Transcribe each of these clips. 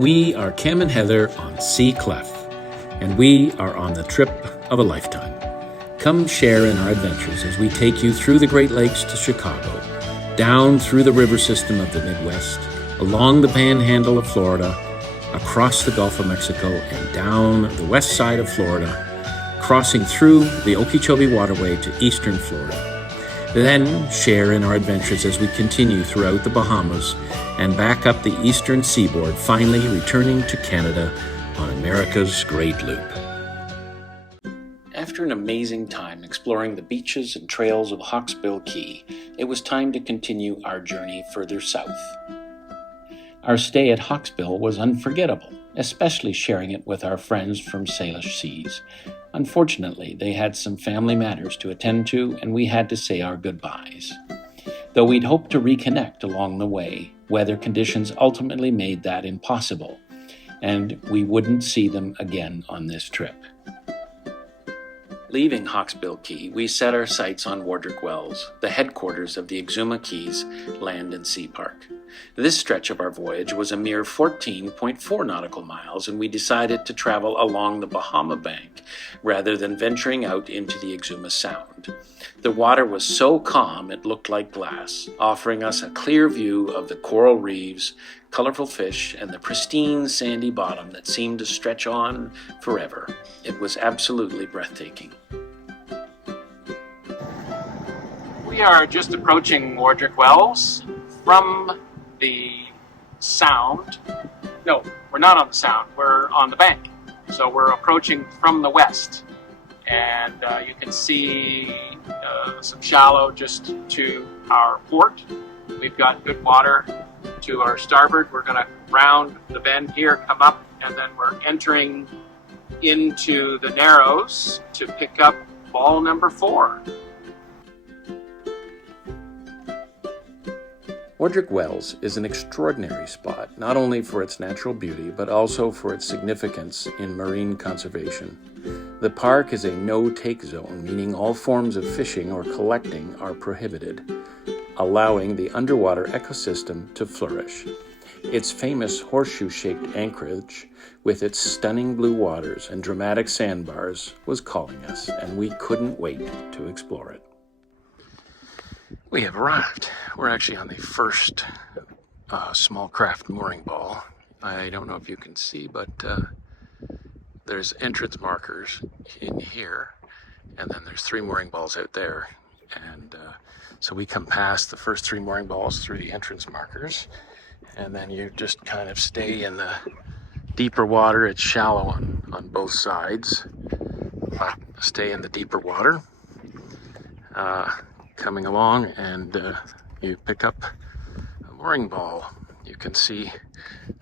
We are Cam and Heather on Sea Clef, and we are on the trip of a lifetime. Come share in our adventures as we take you through the Great Lakes to Chicago, down through the river system of the Midwest, along the panhandle of Florida, across the Gulf of Mexico, and down the west side of Florida, crossing through the Okeechobee Waterway to eastern Florida. Then share in our adventures as we continue throughout the Bahamas and back up the eastern seaboard, finally returning to Canada on America's Great Loop. After an amazing time exploring the beaches and trails of Hawksbill Cay, it was time to continue our journey further south. Our stay at Hawksbill was unforgettable, especially sharing it with our friends from Salish Seas. Unfortunately, they had some family matters to attend to, and we had to say our goodbyes. Though we'd hoped to reconnect along the way, weather conditions ultimately made that impossible, and we wouldn't see them again on this trip. Leaving Hawksbill Cay, we set our sights on Wardrick Wells, the headquarters of the Exuma Cays Land and Sea Park. This stretch of our voyage was a mere 14.4 nautical miles, and we decided to travel along the Bahama Bank rather than venturing out into the Exuma Sound. The water was so calm it looked like glass, offering us a clear view of the coral reefs, colorful fish, and the pristine sandy bottom that seemed to stretch on forever. It was absolutely breathtaking. We are just approaching Wardrick Wells from the Sound. No, we're not on the Sound, we're on the bank. So we're approaching from the west. And you can see some shallow just to our port. We've got good water to our starboard. We're going to round the bend here, come up, and then we're entering into the Narrows to pick up ball number 4. Wardrick Wells is an extraordinary spot, not only for its natural beauty, but also for its significance in marine conservation. The park is a no-take zone, meaning all forms of fishing or collecting are prohibited, allowing the underwater ecosystem to flourish. Its famous horseshoe-shaped anchorage, with its stunning blue waters and dramatic sandbars, was calling us, and we couldn't wait to explore it. We have arrived. We're actually on the first small craft mooring ball. I don't know if you can see, but there's entrance markers in here, and then there's 3 mooring balls out there. And so we come past the first 3 mooring balls through the entrance markers, and then you just kind of stay in the deeper water. It's shallow on both sides, but stay in the deeper water. Coming along, and you pick up a mooring ball. You can see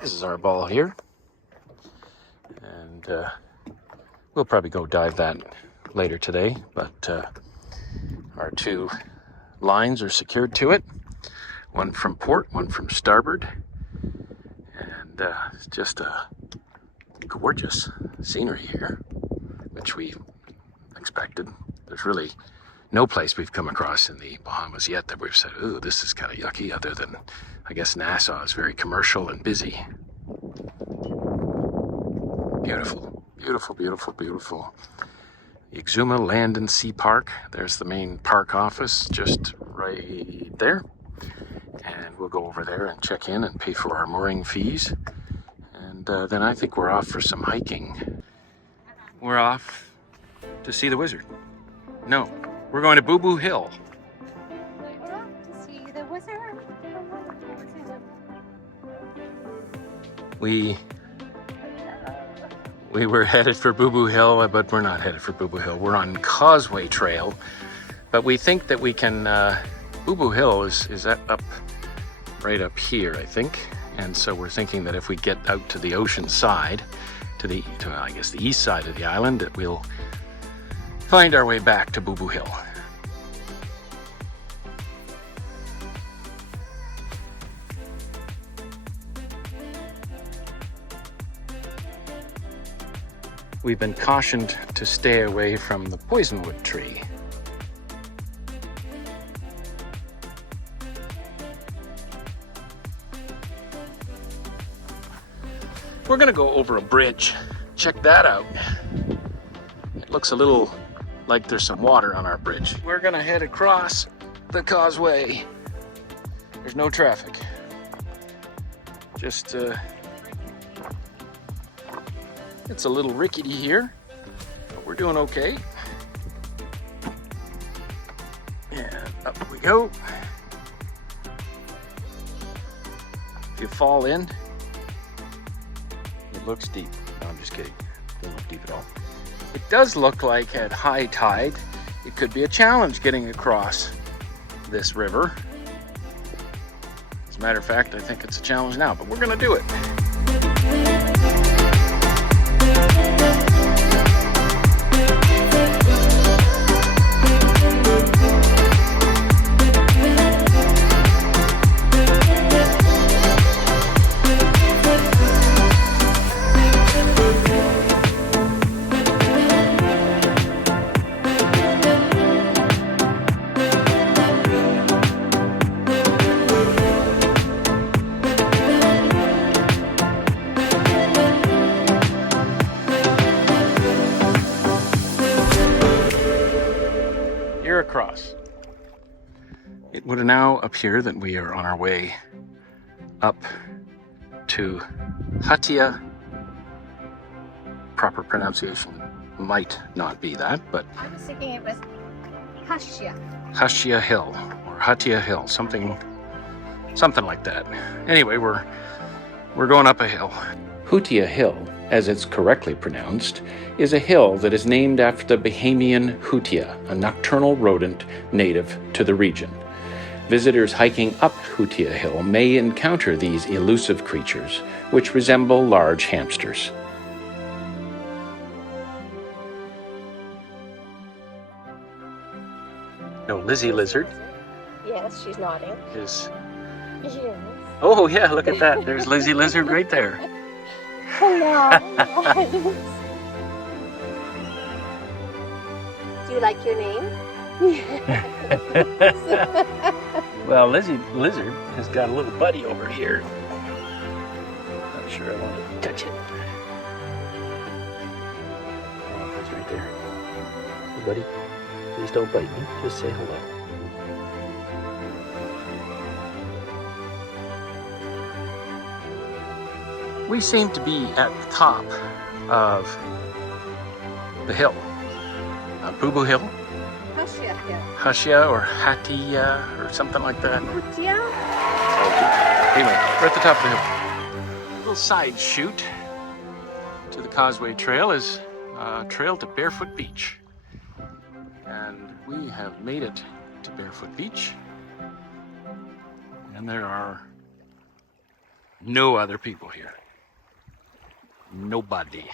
this is our ball here, and we'll probably go dive that later today, but our 2 lines are secured to it, one from port, one from starboard, and it's just a gorgeous scenery here, which we expected. There's really no place we've come across in the Bahamas yet that we've said, ooh, this is kind of yucky, other than, I guess, Nassau is very commercial and busy. Beautiful, beautiful, beautiful, beautiful. The Exuma Land and Sea Park. There's the main park office just right there. And we'll go over there and check in and pay for our mooring fees. And then I think we're off for some hiking. We're off to see the wizard. No. We're going to Boo Boo Hill. We're off to see the wizard. We were headed for Boo Boo Hill, but we're not headed for Boo Boo Hill. We're on Causeway Trail, but we think that we can. Boo Boo Hill is up right up here, I think, and so we're thinking that if we get out to the ocean side, to I guess the east side of the island, that we'll find our way back to Boo Boo Hill. We've been cautioned to stay away from the poisonwood tree. We're gonna go over a bridge. Check that out. It looks a little like there's some water on our bridge. We're gonna head across the causeway. There's no traffic. Just, it's a little rickety here, but we're doing okay. And up we go. If you fall in, it looks deep. No, I'm just kidding. It doesn't look deep at all. It does look like at high tide, it could be a challenge getting across this river. As a matter of fact, I think it's a challenge now, but we're gonna do it. Across. It would now appear that we are on our way up to Hatia. Proper pronunciation might not be that, but I was thinking it was Hashia. Hashia Hill or Hatia Hill, something like that. Anyway, we're going up a hill. Hatia Hill, as it's correctly pronounced, is a hill that is named after the Bahamian hutia, a nocturnal rodent native to the region. Visitors hiking up Hatia Hill may encounter these elusive creatures, which resemble large hamsters. No, Lizzie Lizard Yes, she's nodding. is... Yes. Oh yeah, look at that. There's Lizzie Lizard right there. Hello. Do you like your name? Well, Lizzie Lizard has got a little buddy over here. Not sure I want to touch it. Oh, it's right there. Hey, buddy. Please don't bite me. Just say hello. We seem to be at the top of the hill. Boo Boo Hill? Hashia Hill. Hashia or Hatia or something like that. Hatia? Anyway, we're at the top of the hill. A little side shoot to the Causeway Trail is a trail to Barefoot Beach. And we have made it to Barefoot Beach. And there are no other people here. Nobody.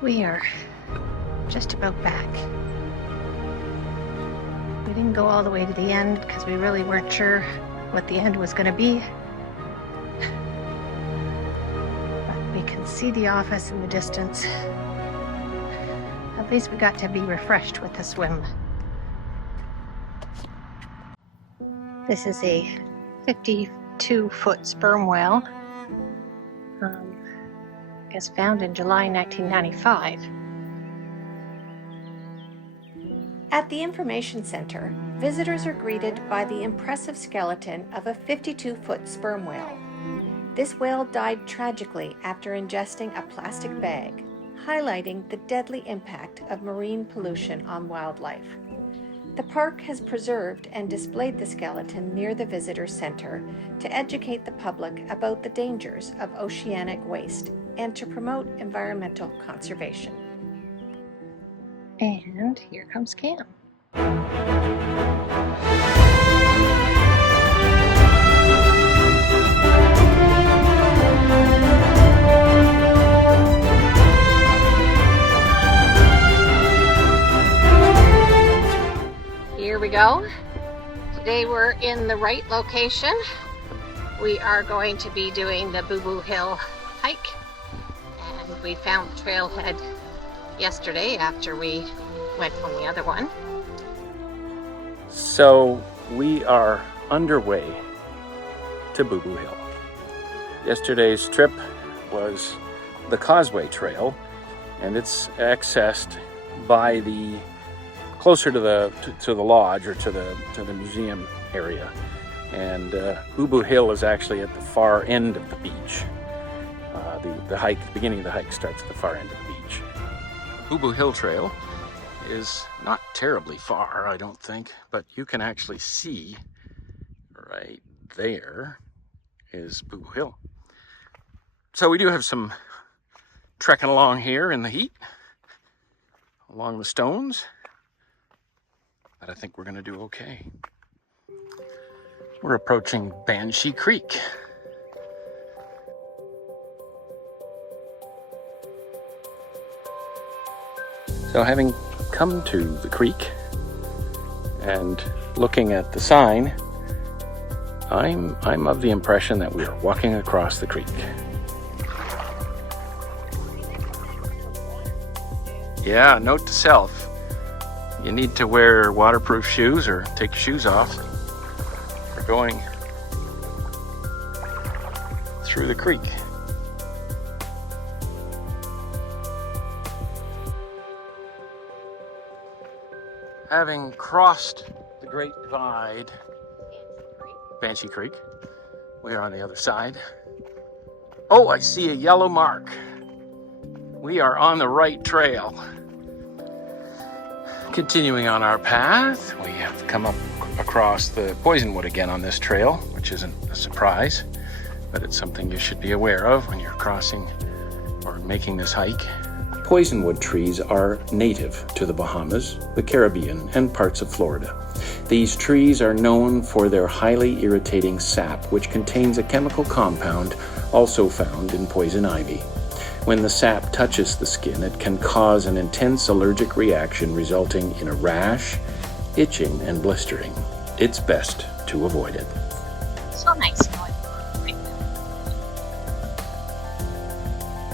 We are just about back. We didn't go all the way to the end because we really weren't sure what the end was going to be. But we can see the office in the distance. At least we got to be refreshed with the swim. This is a 52-foot sperm whale. I guess found in July 1995. At the Information Center, visitors are greeted by the impressive skeleton of a 52-foot sperm whale. This whale died tragically after ingesting a plastic bag, highlighting the deadly impact of marine pollution on wildlife. The park has preserved and displayed the skeleton near the visitor center to educate the public about the dangers of oceanic waste and to promote environmental conservation. And here comes Cam. Here we go. Today we're in the right location. We are going to be doing the Boo Boo Hill hike, and we found the trailhead yesterday after we went on the other one. So we are underway to Boo Boo Hill. Yesterday's trip was the Causeway Trail, and it's accessed by the closer to the lodge or to the museum area. And Boo Boo Hill is actually at the far end of the beach. The beginning of the hike starts at the far end of the beach. Boo Boo Hill Trail is not terribly far, I don't think, but you can actually see right there is Boo Boo Hill. So we do have some trekking along here in the heat, along the stones, but I think we're gonna do okay. We're approaching Banshee Creek. So having come to the creek and looking at the sign, I'm of the impression that we are walking across the creek. Yeah, note to self, you need to wear waterproof shoes or take your shoes off for going through the creek. Having crossed the Great Divide, Banshee Creek, we are on the other side. Oh, I see a yellow mark. We are on the right trail. Continuing on our path, we have come up across the poisonwood again on this trail, which isn't a surprise, but it's something you should be aware of when you're crossing or making this hike. Poisonwood trees are native to the Bahamas, the Caribbean, and parts of Florida. These trees are known for their highly irritating sap, which contains a chemical compound also found in poison ivy. When the sap touches the skin, it can cause an intense allergic reaction resulting in a rash, itching, and blistering. It's best to avoid it. So nice knowing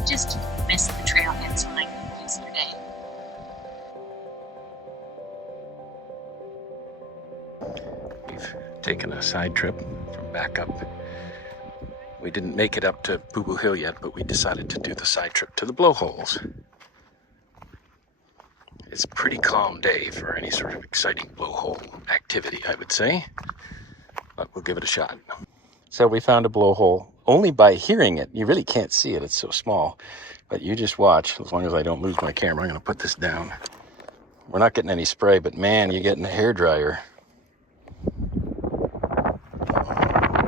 just missed the trailhead sign yesterday. We've taken a side trip from back up. We didn't make it up to Boo Boo Hill yet, but we decided to do the side trip to the blowholes. It's a pretty calm day for any sort of exciting blowhole activity, I would say, but we'll give it a shot. So we found a blowhole. Only by hearing it, you really can't see it, it's so small, but you just watch. As long as I don't lose my camera, I'm gonna put this down. We're not getting any spray, but man, you're getting a hairdryer.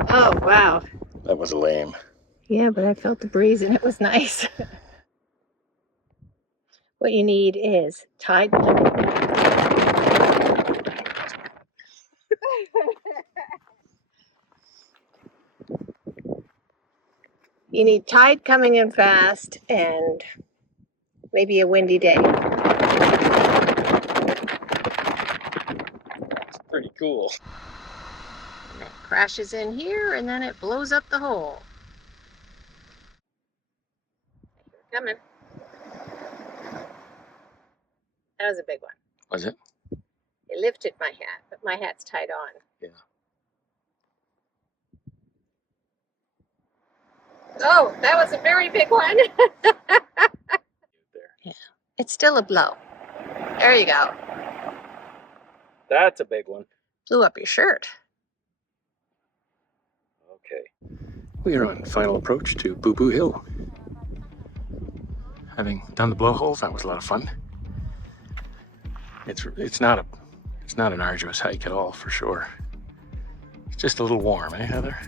Oh, wow. That was lame. Yeah, but I felt the breeze and it was nice. What you need is tide. You need tide coming in fast and maybe a windy day. That's pretty cool. It crashes in here and then it blows up the hole. Coming. That was a big one. Was it? It lifted my hat, but my hat's tied on. Yeah. Oh, that was a very big one. Yeah. It's still a blow. There you go. That's a big one. Blew up your shirt. Okay. We are on final approach to Boo Boo Hill. Having done the blowholes, that was a lot of fun. It's not an arduous hike at all, for sure. It's just a little warm, eh, Heather?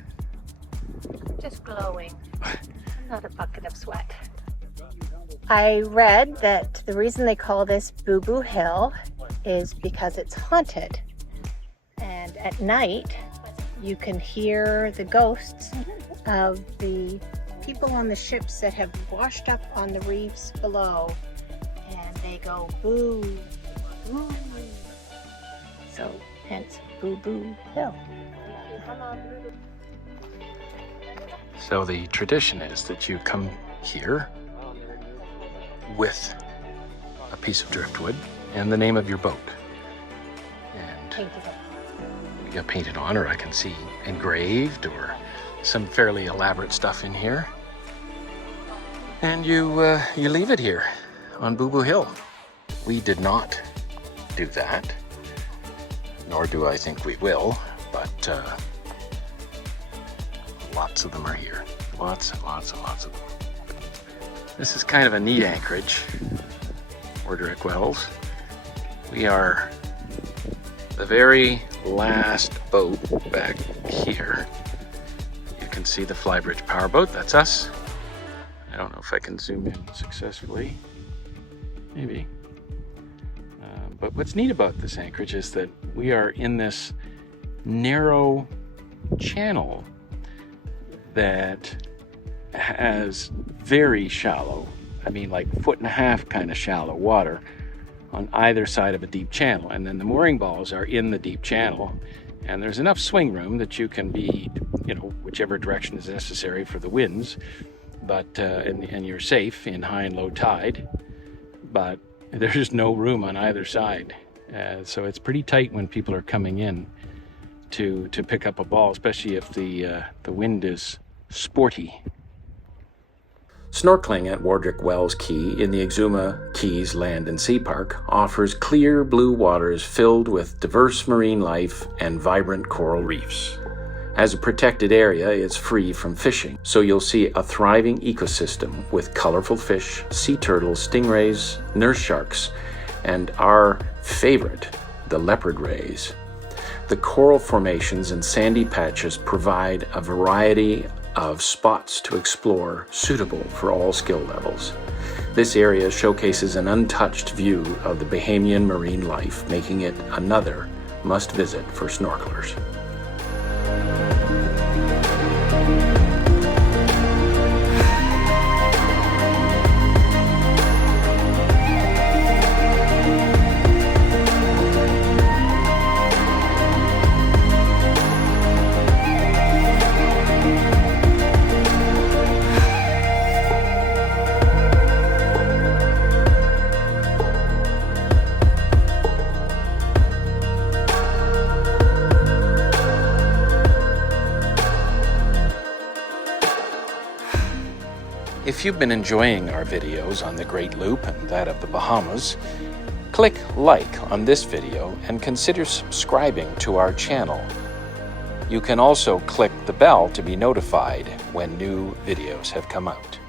Just glowing. Not a bucket of sweat. I read that the reason they call this Boo Boo Hill is because it's haunted. And at night, you can hear the ghosts of the people on the ships that have washed up on the reefs below. And they go boo, boo. So, hence Boo Boo Hill. So the tradition is that you come here with a piece of driftwood and the name of your boat. And you got painted on, or I can see engraved, or some fairly elaborate stuff in here. And you leave it here on Boo Boo Hill. We did not do that, nor do I think we will, but lots of them are here. Lots and lots and lots of them. This is kind of a neat anchorage, Wardrick Wells. We are the very last boat back here. You can see the Flybridge powerboat, that's us. I don't know if I can zoom in successfully. Maybe. But what's neat about this anchorage is that we are in this narrow channel that has very shallow, I mean like 1.5 foot kind of shallow water on either side of a deep channel. And then the mooring balls are in the deep channel. And there's enough swing room that you can be, whichever direction is necessary for the winds. But and you're safe in high and low tide, but there's no room on either side, so it's pretty tight when people are coming in to pick up a ball, especially if the wind is sporty. Snorkeling at Wardrick Wells Cay in the Exuma Cays Land and Sea Park offers clear blue waters filled with diverse marine life and vibrant coral reefs. As a protected area, it's free from fishing, so you'll see a thriving ecosystem with colorful fish, sea turtles, stingrays, nurse sharks, and our favorite, the leopard rays. The coral formations and sandy patches provide a variety of spots to explore suitable for all skill levels. This area showcases an untouched view of the Bahamian marine life, making it another must-visit for snorkelers. If you've been enjoying our videos on the Great Loop and that of the Bahamas, click like on this video and consider subscribing to our channel. You can also click the bell to be notified when new videos have come out.